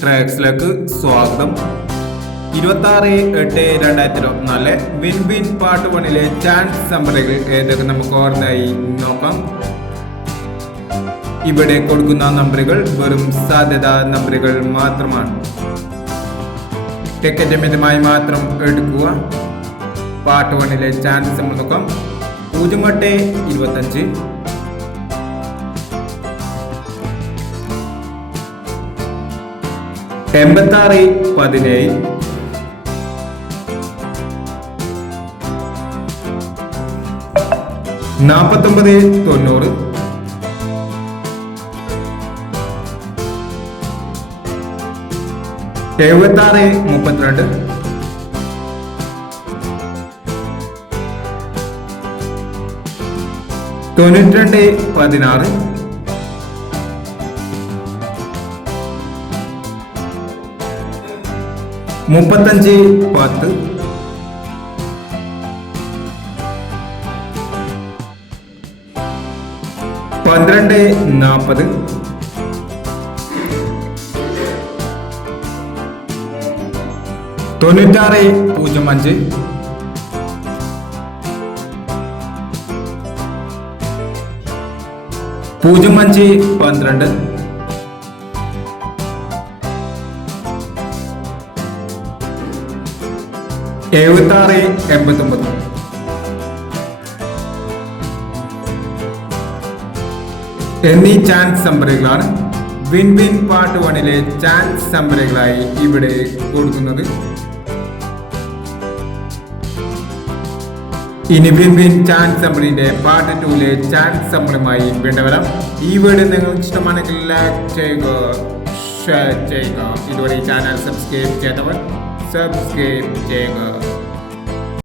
ട്രാക്സിലേക്ക് സ്വാഗതം. ഇരുപത്തി ആറ് എട്ട് രണ്ടായിരത്തി ഇരുപത്തിനാല് വിൻ വിൻ പാർട്ട് വണ്ണിലെ ചാൻസ് നമ്പറുകൾ ഏതൊക്കെ നമുക്ക് ഓർമ്മയായി നോക്കാം. ഇവിടെ കൊടുക്കുന്ന നമ്പറുകൾ വെറും സാധ്യത നമ്പറുകൾ മാത്രമാണ്. ടിക്കറ്റ് മിതമായി മാത്രം എടുക്കുക. പാർട്ട് വണ്ണിലെ ചാൻസ് നമ്മൾ നോക്കാം. പൂജ്യം എട്ട് ഇരുപത്തഞ്ച്. എൺപത്താറ് പതിനേഴ്. നാൽപ്പത്തൊമ്പത് തൊണ്ണൂറ്. എഴുപത്താറ് മുപ്പത്തിരണ്ട്. തൊണ്ണൂറ്റിരണ്ട് പതിനാറ്. മുപ്പത്തഞ്ച് പത്ത് പന്ത്രണ്ട് നാൽപ്പത് തൊണ്ണൂറ്റാറ് പൂജ്യം അഞ്ച്. പൂജ്യം അഞ്ച് പന്ത്രണ്ട്. എഴുപത്താറ് എൺപത്തൊമ്പത്. എന്നീ ചാൻസ് നമ്പറുകളാണ് വിൻ വിൻ പാർട്ട് വണ്ണിലെ ചാൻസ് നമ്പറുകളായി ഇവിടെ കൊടുക്കുന്നത്. ഇനി വിൻ വിൻ ചാൻസ് നമ്പറിന്റെ പാർട്ട് ടൂലെ ചാൻസ് സംഭരണമായി വേണ്ട വരാം ഈ വീഡിയോ നിങ്ങൾക്ക് ഇഷ്ടമാണെങ്കിൽ ലൈക്ക് ചെയ്യുക ഷെയർ ചെയ്യുക. ഇതുവരെ ചാനൽ സബ്സ്ക്രൈബ് ചെയ്തവർ സബ്സ്ക്രൈബ് ചെയ്യുക